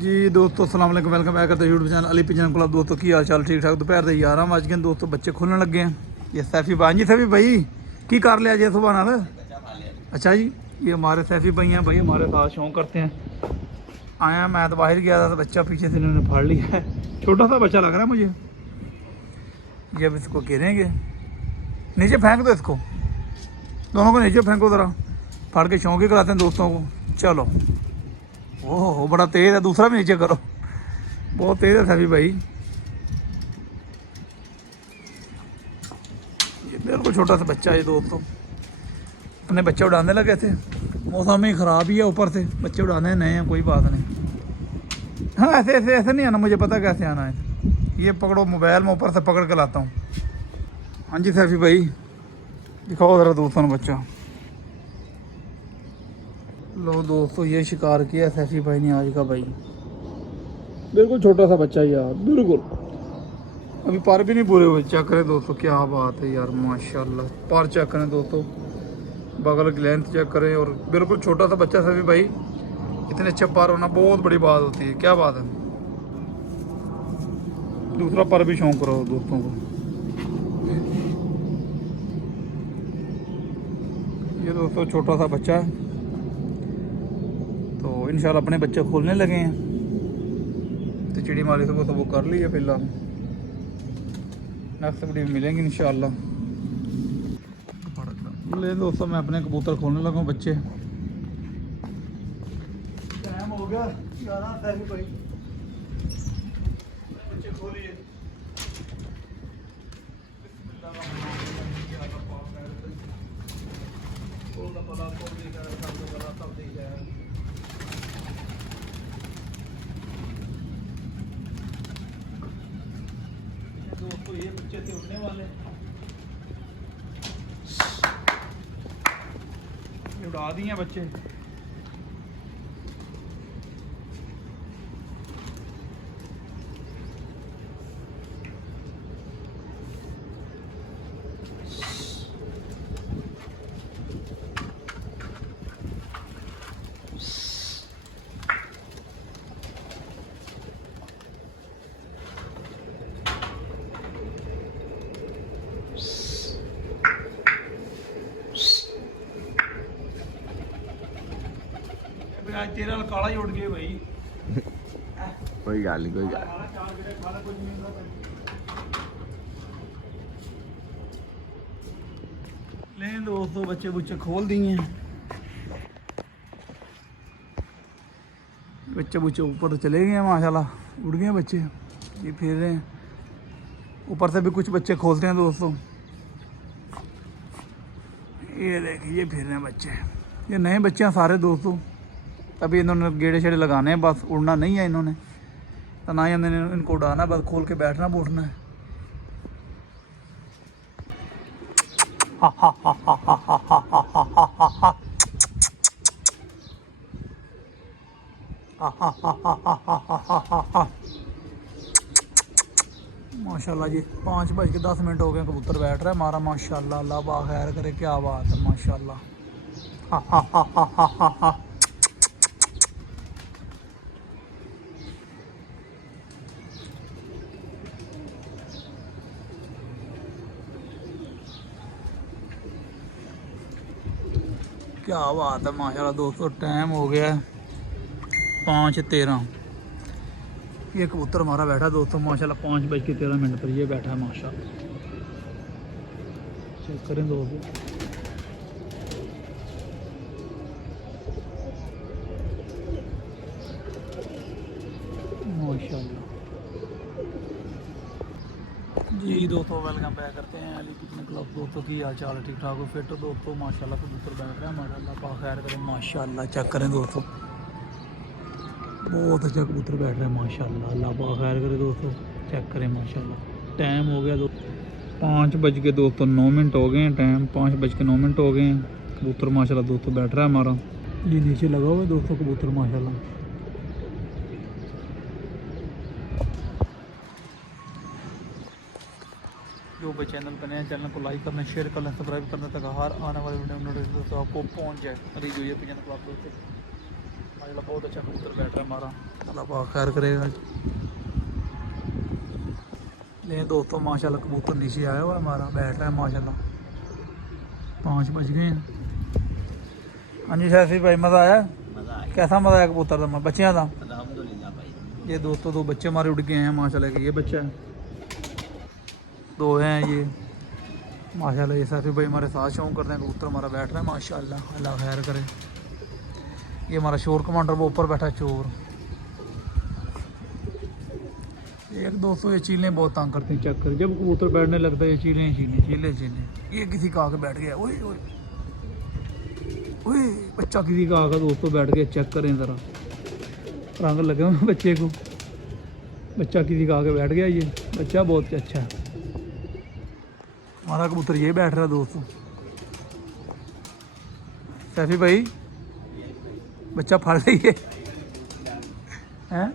जी दोस्तों अस्सलाम वालेकुम, वेलकम बैक करते YouTube channel Ali pigeon club. दोस्तों की हाल चाल ठीक ठाक। दोपहर के 11 बज गए दोस्तों, बच्चे खुलने लगे हैं। ये सैफी भाई जी, सैफी भाई की कर लिया जी सुबह नाल? अच्छा जी, ये हमारे सैफी भाई हैं, भाई हमारे साथ शौक करते हैं। आया मैं तो बाहर गया था तो बच्चा पीछे से इन्होंने फाड़ लिया है। छोटा सा बच्चा लग रहा है मुझे। ये अब इसको गिरेंगे, नीचे फेंक दो इसको, दोनों को नीचे फेंको ज़रा, फाड़ के शौक ही कराते हैं दोस्तों को। चलो, ओह बड़ा तेज़ है, दूसरा भी नीचे करो, बहुत तेज़ है सभी भाई। ये बिल्कुल छोटा सा बच्चा है दोस्तों, अपने बच्चे उड़ाने लगे थे। मौसम ही ख़राब ही है, ऊपर से बच्चे उड़ाने नए हैं, कोई बात नहीं। हाँ ऐसे ऐसे ऐसे नहीं आना, मुझे पता कैसे आना है। ये पकड़ो मोबाइल, मैं ऊपर से पकड़ के लाता हूँ। हाँ जी सैफी भाई, दिखाओ ज़रा दोस्तों ने बच्चा। लो दोस्तों, ये शिकार किया सैफी भाई ने आज का भाई। बिल्कुल छोटा सा बच्चा यार, बिल्कुल अभी पर भी नहीं पूरे हुए। चेक करें दोस्तों, क्या बात है यार, माशाल्लाह। पर चेक करें दोस्तों, बगल की लेंथ चेक करें, और बिल्कुल छोटा सा बच्चा सैफी भाई, इतने अच्छे पर होना बहुत बड़ी बात होती है। क्या बात है, दूसरा पर भी शौक करो दोस्तों को। ये दोस्तों छोटा सा बच्चा है, तो इंशाल्लाह अपने बच्चे खोलने लगे हैं। तो चिड़ी मारी से वो कर ली है फिलहाल, नेक्स्ट वीडियो में मिलेंगे इंशाल्लाह। ले दोस्तों, मैं अपने कबूतर खोलने लगा हूँ बच्चे। टाइम हो गया 11 भाई, बच्चे खोलिए। दोस्तों ये बच्चे थे उड़ने वाले, ये उड़ा दिए बच्चे। आज तेरे वाल काला ही उड़ गए भाई। कोई गल नहीं, कोई गल ले दोस्तों, बच्चे बुच्चे खोल दिए, बच्चे बुच्चे ऊपर चले गए हैं माशाल्लाह, उड़ गए बच्चे। ये फिर रहे हैं, ऊपर से भी कुछ बच्चे खोलते हैं दोस्तों। ये देखिए, ये फिर रहे हैं बच्चे, ये नए बच्चे हैं सारे दोस्तों। अभी इन्होंने गेड़े शेड़े लगाने हैं, बस उड़ना नहीं है इन्होंने, तो ना ही हमने इनको उड़ाना, बस खोल के बैठना बैठना है। माशाल्लाह जी, 5:10 हो गए, कबूतर बैठ रहा है हमारा माशाल्लाह। अल्लाह बा खैर करे, क्या बात है माशाल्लाह। क्या बात है माशाल्लाह दोस्तों। टाइम हो गया 5:13। ये कबूतर हमारा बैठा दोस्तों माशाल्लाह 5:13 पर ये बैठा है माशाल्लाह। चेक करें दोस्तों, माशाल्लाह जी। दोस्तों वेलकम बैक करते हैं अली पिजन क्लब। दोस्तों की हाल चाल है, ठीक ठाक हो, फिट हो दोस्तों माशाल्लाह। कबूतर बैठ रहे हैं हमारा, अल्लाह पाक खैर करें माशाल्लाह। चेक करें दोस्तों, बहुत अच्छा कबूतर बैठ रहा है माशाल्लाह, अल्लाह पाक खैर करे दोस्तों। चेक करें माशाल्लाह। टाइम हो गया 5:09 हो गए हैं, टाइम 5:09 हो गए हैं। कबूतर माशाल्लाह दोस्तों बैठ रहा है हमारा, ये नीचे लगा हुआ है दोस्तों कबूतर माशाल्लाह। जो भाई चैनल पर नए, चैनल को लाइक करना, शेयर करना, सब्सक्राइब करना, तक हर आने वाले वीडियो नोटिफिकेशन आपको पहुंच जाए। अभी जो ये पिजन क्लब दोस्तों माशाल्लाह बहुत अच्छा कबूतर बैठ रहा है हमारा, अल्लाह पाक खैर करेगा। ले दोस्तों माशाल्लाह कबूतर नीचे आया हुआ है हमारा, बैठ रहा है माशाल्लाह। 5 बज गए हैं। हाँ जी सैफी भाई मज़ा आया? मजा आया कैसा मज़ा आया कबूतर का बच्चियाँ का? अल्हम्दुलिल्लाह भाई। ये दोस्तों 2 बच्चे हमारे उड़ गए हैं माशाल्लाह के, ये बच्चा है, 2 हैं ये माशाल्लाह। ये सैफी भाई हमारे साथ शौक करते हैं, कबूतर हमारा बैठ रहा है माशाल्लाह, अल्लाह खैर करे। ये हमारा शोर कमांडर वो ऊपर बैठा है चोर। एक दोस्तों ये चीलें बहुत तंग करते हैं, चेक कर जब कबूतर बैठने लगता है ये चीलें चीलें चीलें चीलें। ये किसी का आके बैठ गया, ओए ओए ओए बच्चा किसी का आकर दोस्तों बैठ गया, चेक करें ज़रा, रंग लगे हुए बच्चे को, बच्चा किसी का आके बैठ गया। ये बच्चा बहुत अच्छा है हमारा कबूतर, ये बैठ रहा है दोस्तों। सैफी भाई बच्चा फाड़ रही है हैं?